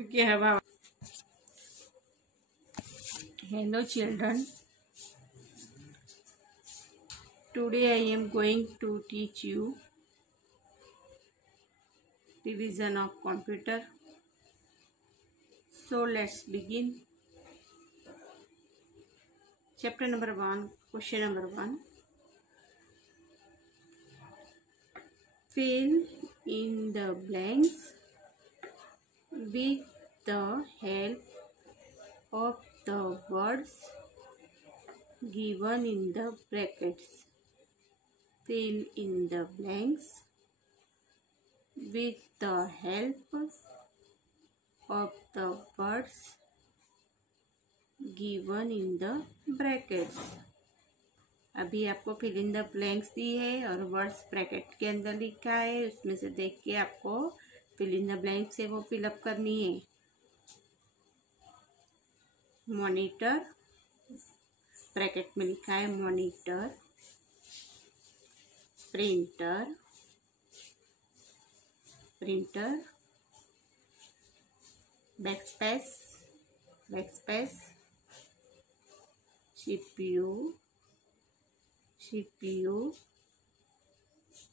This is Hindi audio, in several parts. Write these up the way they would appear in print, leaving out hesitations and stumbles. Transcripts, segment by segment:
Okay, Hava. Hello, children. Today I am going to teach you division of computer. So let's begin. Chapter number 1, question number 1. Fill in the blanks with the help of the words given in the brackets. Fill in the blanks with the help of the words given in the brackets. अभी आपको फिल इन द ब्लैंक्स दी है और वर्ड्स ब्रैकेट के अंदर लिखा है, उसमें से देख के आपको फिल इन द ब्लैंक्स है वो फिलअप करनी है. मॉनिटर, ब्रैकेट में लिखा है monitor. Printer, printer. Backspace, backspace. CPU, CPU.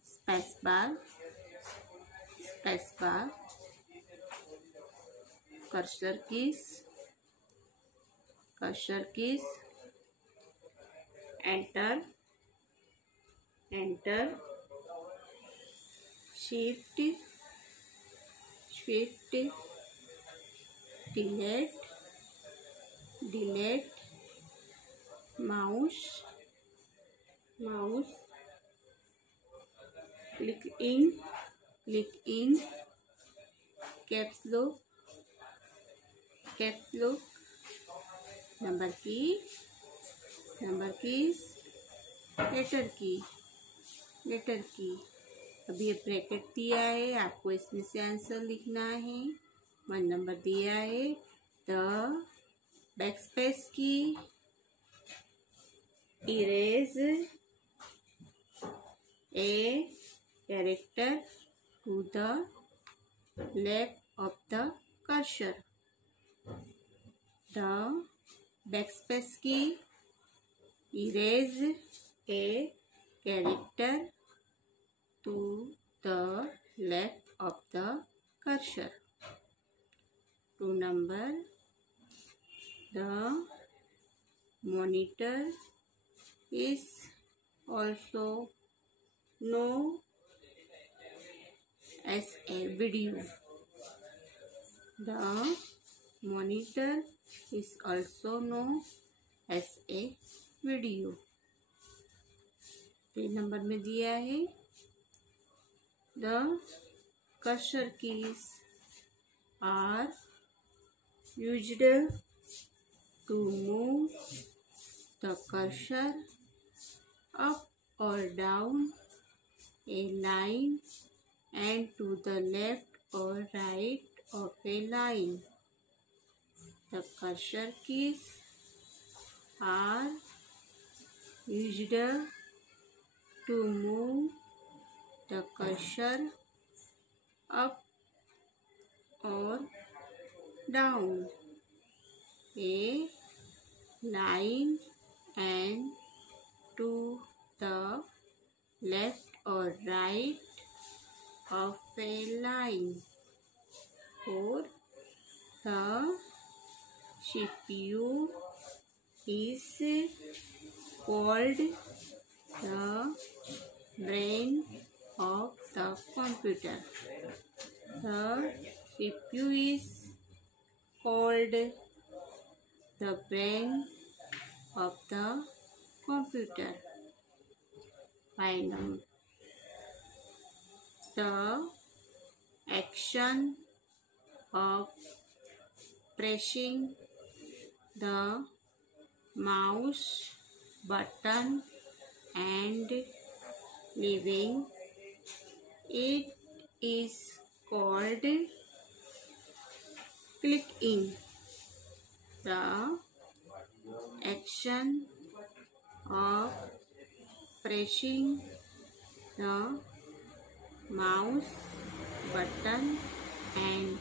Space bar, space bar. Cursor keys, cursor keys. Enter, enter. Shift, shift. Delete, delete. Mouse, mouse. Click इन, क्लिक इन. Caps lock, caps lock. Number की, नंबर कीज. लेटर की, लेटर की. अभी ये ब्रैकेट दिया है, आपको इसमें से आंसर लिखना है. 1 नंबर दिया है. द बैकस्पेस की. Erase a character to the left of the cursor. The backspace key. Erase a character to the left of the cursor. 2 number. The monitor is also known as a video. The monitor is also known as a video. 3 number में दिया है. The cursor keys are used to move the cursor up or down a line and to the left or right of a line. The cursor keys are used to move the cursor up or down a line and to the left or right of a line. 4. The CPU is called the brain of the computer. The CPU is called the brain of the computer. 5 number. The action of pressing the mouse button and leaving it is called clicking. The action of pressing the mouse button and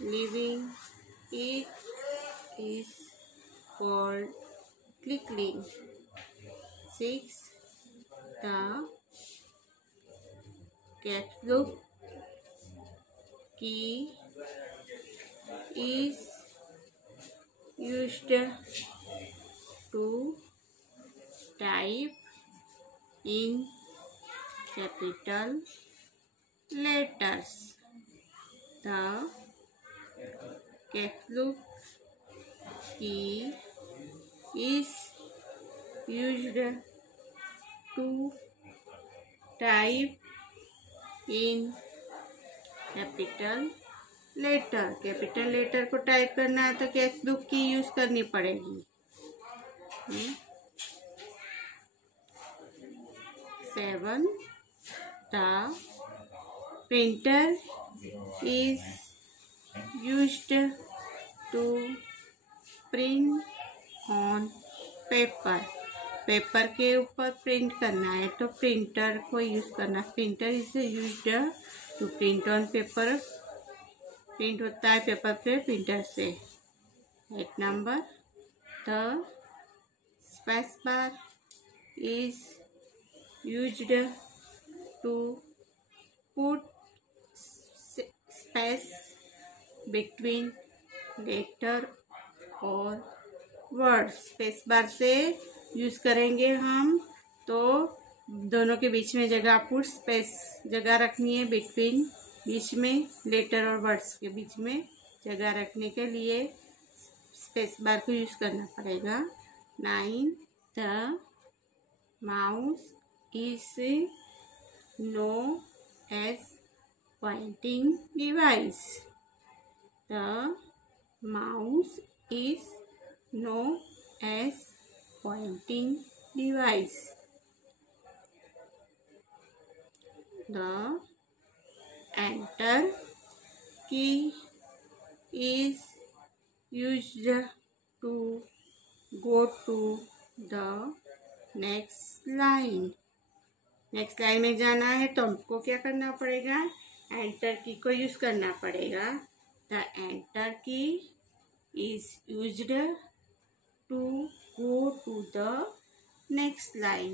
Leaving it is called clickling. 6. The caps lock key is used to type in capital letters. The caps lock key is used to type in capital letter. Capital letter को टाइप करना है तो कैप्स लॉक की यूज करनी पड़ेगी. 7. The printer is used to print on paper. Paper के ऊपर प्रिंट करना है तो प्रिंटर को यूज करना. Printer is used to print on paper. Print होता है पेपर पे प्रिंटर से. 8 number. The space bar is used to put space between letter और वर्ड. स्पेस बार से यूज करेंगे हम तो दोनों के बीच में जगह पुट स्पेस जगह रखनी है. बिटवीन बीच में लेटर और वर्ड्स के बीच में जगह रखने के लिए स्पेस बार को यूज करना पड़ेगा. 9. The mouse is known as pointing device. The mouse is known as pointing device. The enter key is used to go to the next line. Next line में जाना है तो हमको क्या करना पड़ेगा? एंटर की को यूज करना पड़ेगा. The enter key is used to go to the next line.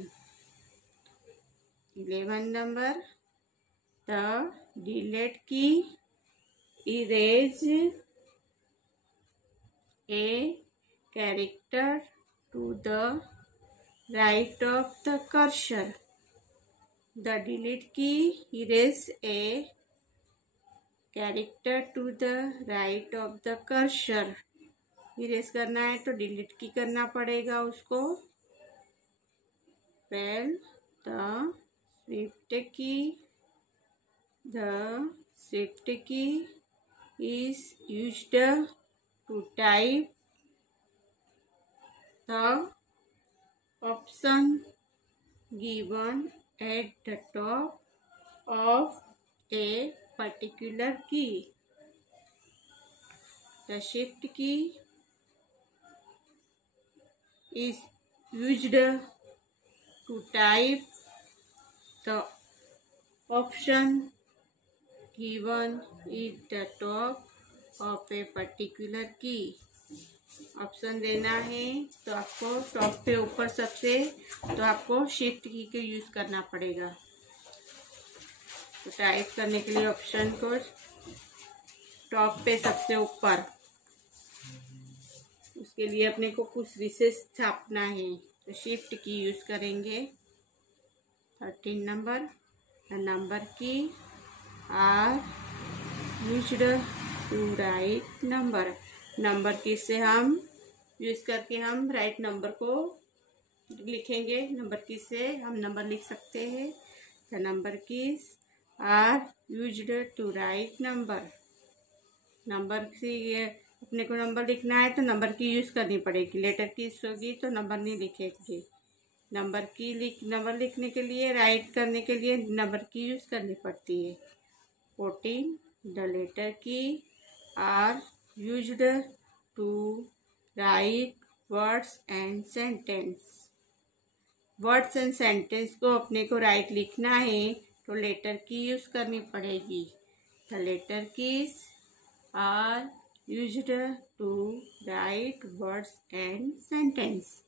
11 number. The delete key erase a character to the right of the cursor. The delete key erase a character to the right of the cursor. Erase करना है तो डिलीट की करना पड़ेगा उसको. Well the shift key is used to type the option given at the top of a particular key. The shift key is used to type the option given at the top of a particular key. Option देना है तो आपको टॉप पे ऊपर सबसे तो आपको शिफ्ट की के यूज करना पड़ेगा. तो टाइप करने के लिए ऑप्शन को टॉप पे सबसे ऊपर उसके लिए अपने को कुछ रिसेस छापना है तो शिफ्ट की यूज करेंगे. 13 number. The number key are used to write number. Number key से हम यूज करके हम राइट नंबर को लिखेंगे. नंबर की से हम नंबर लिख सकते हैं. The number keys are used to write number. Number से ये अपने को नंबर लिखना है तो नंबर की यूज करनी पड़ेगी. लेटर की होगी तो नंबर नहीं लिखेंगे. नंबर लिखने के लिए राइट करने के लिए नंबर की यूज करनी पड़ती है. 14. The letter key are used to write words and sentence. Words and sentence को अपने को राइट लिखना है तो लेटर की यूज करनी पड़ेगी. The letter keys are used to write words and sentence.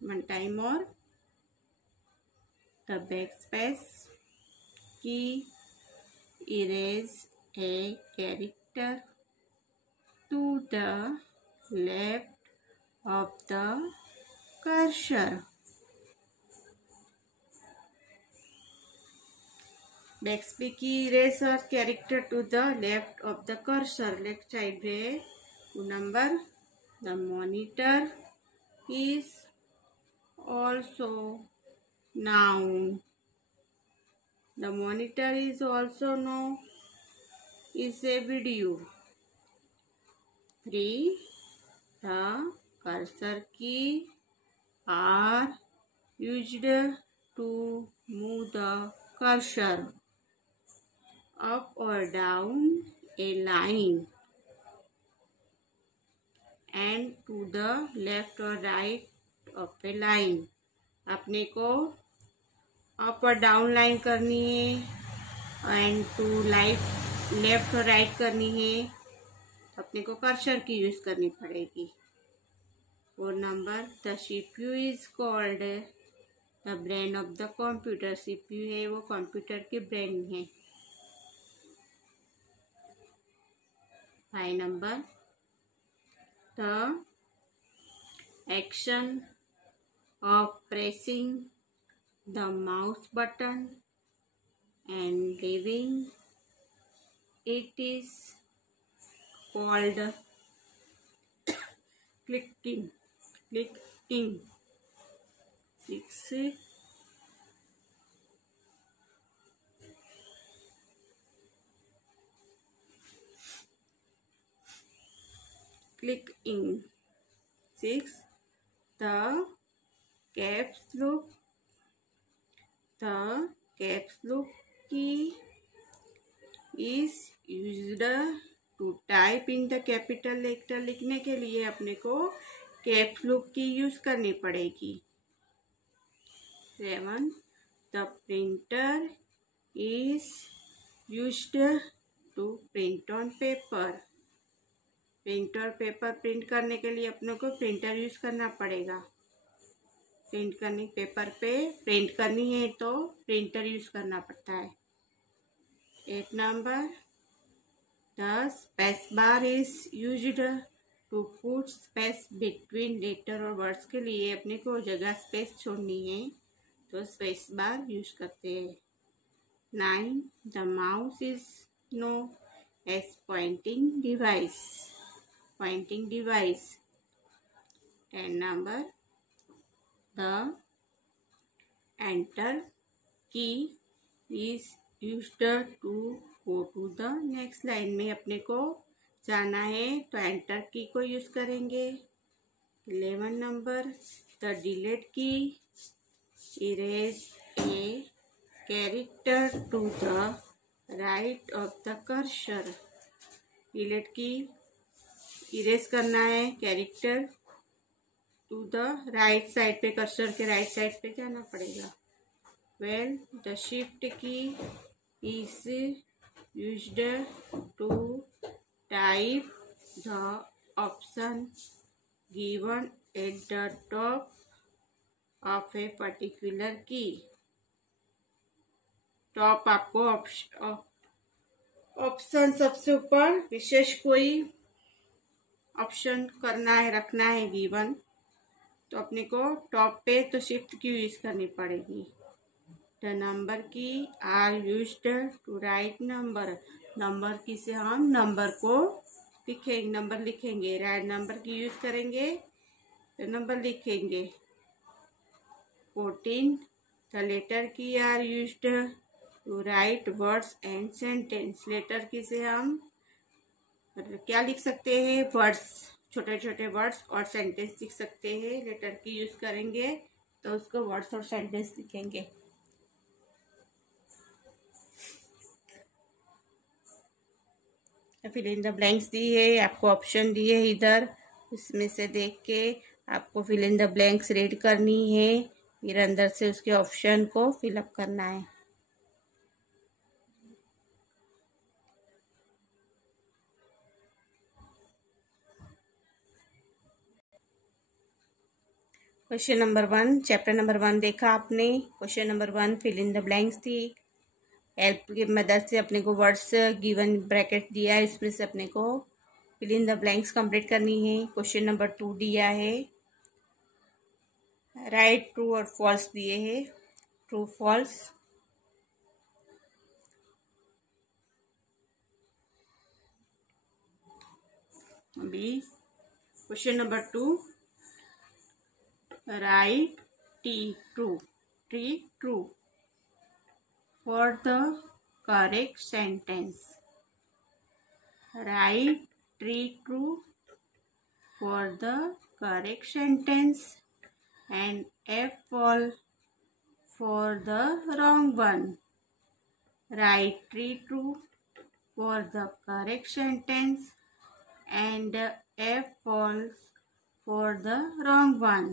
One time more. The backspace key erase a character to the left of the cursor. Backspace key erase a character to the left of the cursor. Left side पे 2 number. The monitor is also noun. The monitor is also known is a video. 3. The cursor key are used to move the cursor up or down a line and to the left or right of a line. अपने को अप और डाउन लाइन करनी है एंड टू लेफ्ट और राइट करनी है, अपने को कर्सर की यूज करनी पड़ेगी. 4 number. The CPU is called the brain of the computer. CPU है वो कंप्यूटर के ब्रेन है. 5 number. The action of pressing the mouse button and leaving it is called clicking. 6. Clicking. 6. The caps lock key is used to type in the capital letter. लिखने के लिए अपने को कैप्स लॉक की यूज करनी पड़ेगी. 7. The printer is used to print on paper. Print और पेपर प्रिंट करने के लिए अपने को प्रिंटर यूज करना पड़ेगा. प्रिंट करनी पेपर पे प्रिंट करनी है तो प्रिंटर यूज करना पड़ता है. 8 number. The space bar is used to put space between letter और वर्ड्स के लिए अपने को जगह स्पेस छोड़नी है तो स्पेस बार यूज करते हैं. 9. The mouse is known as pointing device. 10 number. The enter key is used to go to the next line. में अपने को जाना है तो एंटर की को यूज करेंगे. 11 number. The delete key erase a character to the right of the cursor. delete key erase करना है character to the right side पे, कर्सर के राइट साइड पे जाना पड़ेगा. 12. The shift key is used to type the option given at the top of a particular key. Top आपको ऑप्शन सबसे ऊपर विशेष कोई ऑप्शन करना है, रखना है गिवन, तो अपने को टॉप पे तो शिफ्ट की यूज करनी पड़ेगी. The number key are used to write number. Number key से हम नंबर को लिखेंगे, नंबर लिखेंगे. राइट नंबर की यूज करेंगे तो नंबर लिखेंगे. 14. The letter key are used to write words and sentence. Letter key से हम क्या लिख सकते हैं, वर्ड्स, छोटे छोटे वर्ड्स और सेंटेंस लिख सकते हैं. लेटर की यूज करेंगे तो उसको वर्ड्स और सेंटेंस लिखेंगे. फिल इन द ब्लैंक्स दी है, आपको ऑप्शन दिए इधर, इसमें से देख के आपको fill in the blanks read करनी है, फिर अंदर से उसके ऑप्शन को फिलअप करना है। क्वेश्चन नंबर 1, चैप्टर नंबर 1 देखा आपने। Question number 1 fill in the blanks थी। हेल्प की मदद से अपने को वर्ड्स गिवन ब्रैकेट दिया है, इसमें से अपने को fill in the blanks complete करनी है। क्वेश्चन नंबर 2 दिया है, राइट ट्रू और फॉल्स दिए हैं, ट्रू फॉल्स। अभी question number 2, right T true for the correct sentence. Write true for the correct sentence and F false for the wrong one. Write true for the correct sentence and F false for the wrong one.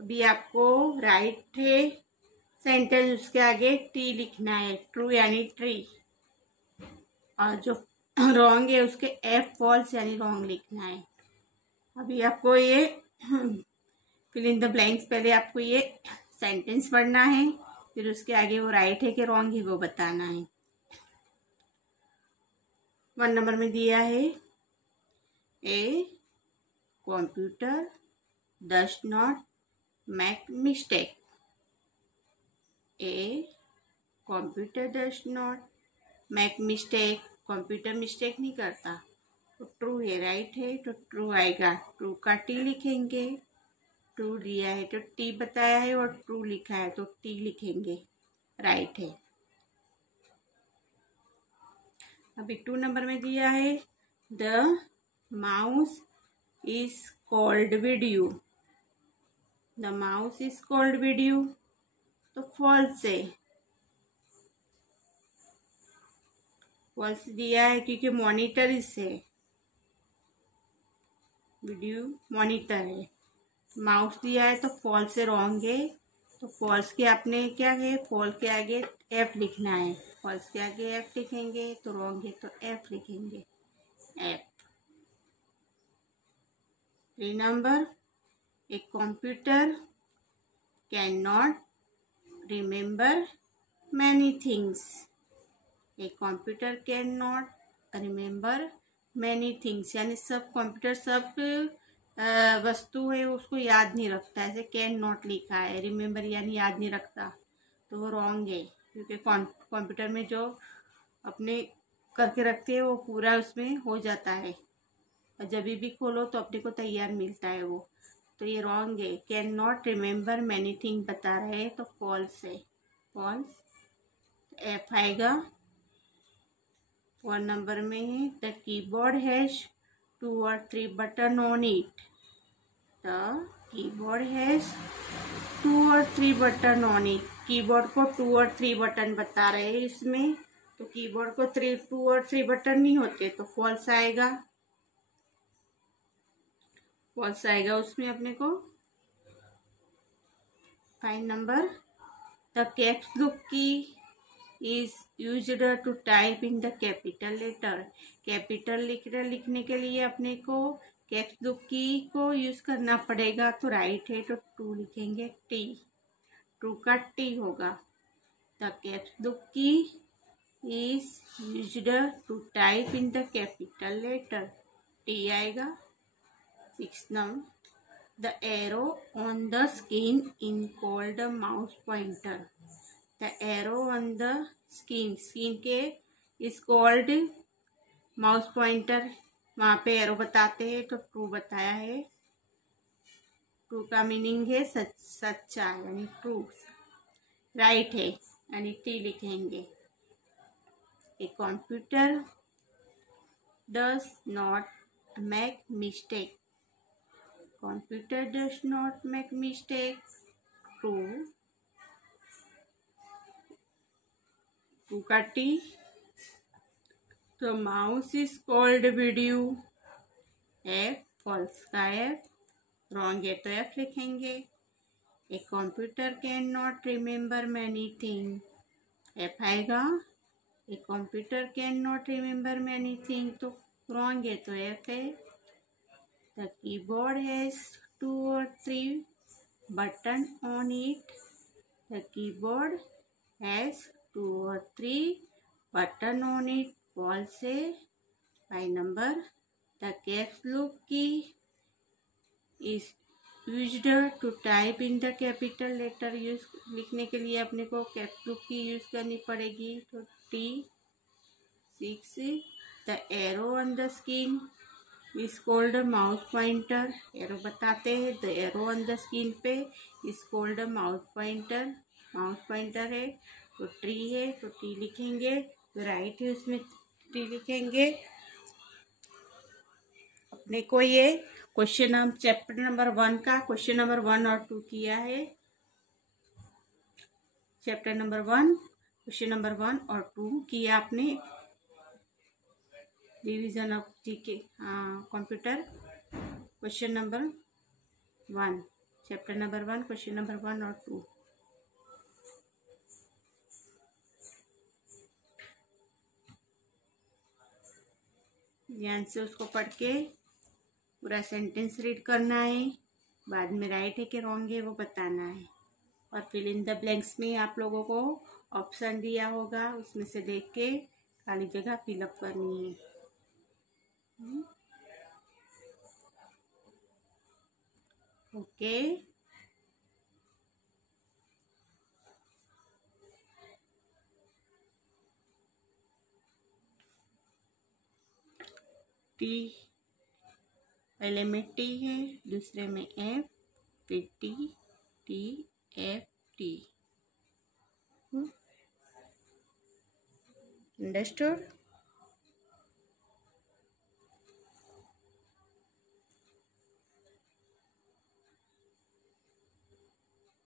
अभी आपको राइट है सेंटेंस, उसके आगे टी लिखना है, ट्रू यानी ट्री, और जो रॉन्ग है उसके एफ फॉल्स यानी रॉन्ग लिखना है। अभी आपको ये फिल इन द ब्लैंक्स, पहले आपको ये सेंटेंस पढ़ना है, फिर उसके आगे वो राइट है कि रॉन्ग है वो बताना है। 1 नंबर में दिया है, ए computer does not make mistake. A computer does not make mistake, computer mistake नहीं करता, तो ट्रू है, राइट है, तो ट्रू आएगा। ट्रू का टी लिखेंगे, ट्रू दिया है तो टी बताया है और ट्रू लिखा है तो टी लिखेंगे, राइट है। अभी 2 नंबर में दिया है, the mouse is called video. The mouse is called video, तो फॉल्स है, फॉल्स दिया है क्योंकि मॉनिटर इससे वीडियो मॉनिटर है। माउस दिया है तो फॉल्स से रॉन्ग है, तो फॉल्स के आपने क्या है, फॉल्स के आगे एफ लिखना है, फॉल्स के आगे एफ लिखेंगे, तो रॉन्ग है तो एफ लिखेंगे, F. 3 number, A computer can not remember many things. A computer can not remember many things, यानी सब कंप्यूटर सब वस्तु है उसको याद नहीं रखता, ऐसे कैन नॉट लिखा है, रिमेम्बर यानी याद नहीं रखता, तो वो रॉन्ग है, क्योंकि कंप्यूटर में जो अपने करके रखते हैं वो पूरा उसमें हो जाता है, और जब भी खोलो तो अपने को तैयार मिलता है वो, तो ये रॉन्ग है। Can not remember many thing बता रहे हैं तो फॉल्स है, फॉल्स, एफ आएगा। 1 नंबर में है, the keyboard has 2 or 3 button on it. The keyboard has 2 or 3 button on it, keyboard को 2 और 3 बटन बता रहे हैं इसमें, तो कीबोर्ड को 2 और 3 बटन नहीं होते, तो फॉल्स आएगा, फॉल्स आएगा उसमें अपने को। 5 number, the caps lock key is used to type in the capital letter. Capital letter लिखने के लिए अपने को कैप्स लॉक की को यूज करना पड़ेगा, तो राइट है तो टू लिखेंगे, टी, टू का टी होगा। The caps lock key is used to type in the capital letter, T आएगा। 6 number, the arrow on the screen is called a mouse pointer. The arrow on the screen के is called mouse pointer, वहाँ पे एरो बताते हैं तो ट्रू बताया है, ट्रू का मीनिंग है सच्चा यानी ट्रू, राइट है यानी टी लिखेंगे। A computer does not make mistake, computer does not make mistakes, true, true का टी। तो mouse is called video, F, false का एफ, रॉन्ग है तो एफ लिखेंगे। A computer can not remember many thing, F आएगा। A computer can not remember many thing तो रॉन्ग है तो एफ है। The keyboard has 2 or 3 button on it, the keyboard has 2 or 3 button on it, false है। 5 number, the caps lock key is used to type in the capital letter, use लिखने के लिए अपने को कैप्स लॉक की यूज करनी पड़ेगी तो T. 6, the arrow on the screen is called mouse pointer, arrow बताते हैं, the arrow on the screen पे is called mouse pointer, mouse pointer है तो ट्री है तो टी लिखेंगे। तो राइट है उसमें टी लिखेंगे। अपने को ये क्वेश्चन हम चैप्टर नंबर 1 का क्वेश्चन नंबर 1 और 2 किया है। चैप्टर नंबर 1 क्वेश्चन नंबर 1 और 2 किया आपने। Division of GK computer question number 1, chapter number 1 question number 1 और 2। ध्यान से उसको पढ़ के पूरा सेंटेंस रीड करना है, बाद में राइट है कि रॉन्ग है वो बताना है। और फिल इन द ब्लैंक्स में आप लोगों को ऑप्शन दिया होगा, उसमें से देख के खाली जगह फिलअप करनी है। ओके, टी पहले में टी है, दूसरे में एफ, फिर T, T F T. Understood?